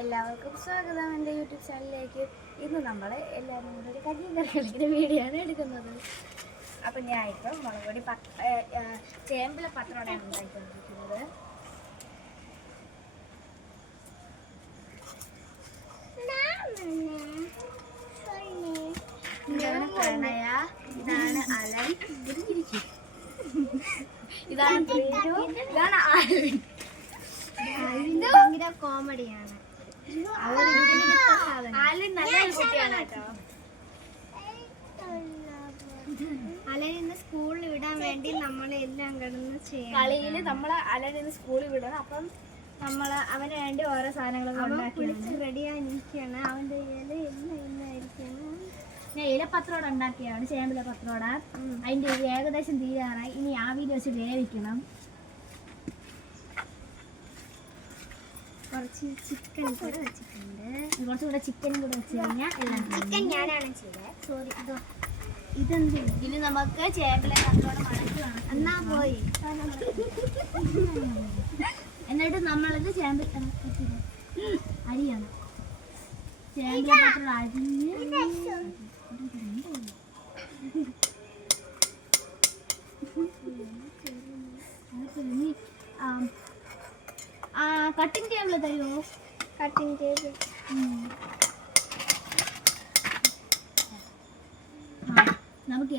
എല്ലാവർക്കും സ്വാഗതം എൻ്റെ യൂട്യൂബ് ചാനലിലേക്ക്. ഇന്ന് നമ്മൾ എല്ലാവരും കൂടെ ഒരു കഞ്ഞിയും കറി കളിക്കുന്ന വീഡിയോ ആണ് എടുക്കുന്നത്. അപ്പം ഞാൻ ഇപ്പം മുളക് പൊടി ചേമ്പിലെ പത്രമാണ് ഉണ്ടാക്കിക്കൊണ്ടിരിക്കുന്നത്. ഇതാണ് പ്രണയ, ഇതാണ് അലൻ, ഇതാണ് പ്രീതു, ഇതാണ് ആൽവിൻ. ഭയങ്കര കോമഡിയാണ്. ആൽവിൻ നല്ലൊരു കുട്ടിയാണ് കേട്ടോ. അലനിന്ന് സ്കൂളിൽ വിടാൻ വേണ്ടി നമ്മളെല്ലാം കിടന്ന് കളിയിൽ നമ്മളെ അലനിന്ന് സ്കൂളിൽ വിടണം. അപ്പം അവന് വേണ്ടി ഓരോ സാധനങ്ങളൊക്കെ ഉണ്ടാക്കി റെഡിയായി നിൽക്കുകയാണ്. അവൻ്റെ ഇല എല്ലാം ഇന്നായിരിക്കണം. ഞാൻ ഇലപ്പത്രോട ഉണ്ടാക്കിയാണ്, ചേമ്പിലെ പത്രോട. അതിൻ്റെ ഏകദേശം തീരാറായി. ഇനി ആവിയിൽ വെച്ച് വേവിക്കണം. കുറച്ച് ചിക്കൻ കൂടെ വെച്ചിട്ടുണ്ട്. കുറച്ചുകൂടെ ചിക്കനും കൂടെ വെച്ച് കഴിഞ്ഞാൽ എല്ലാം ചിക്കൻ ഞാനാണ് ചെയ്തത്. സോറി, ഇതെന്ത്? ഇനി നമുക്ക് ചേമ്പിലെ പത്രോട മടക്കി വേണം. എന്നാ പോയി. എന്നിട്ട് നമ്മളിത് ചേമ്പിൽ അരിയാണ്. ചേമ്പിലെ പത്രോട അരിഞ്ഞ് കട്ടിങ് ടേബിൾ തരുമോ? കട്ടിങ് ടേബിൾ നമുക്ക്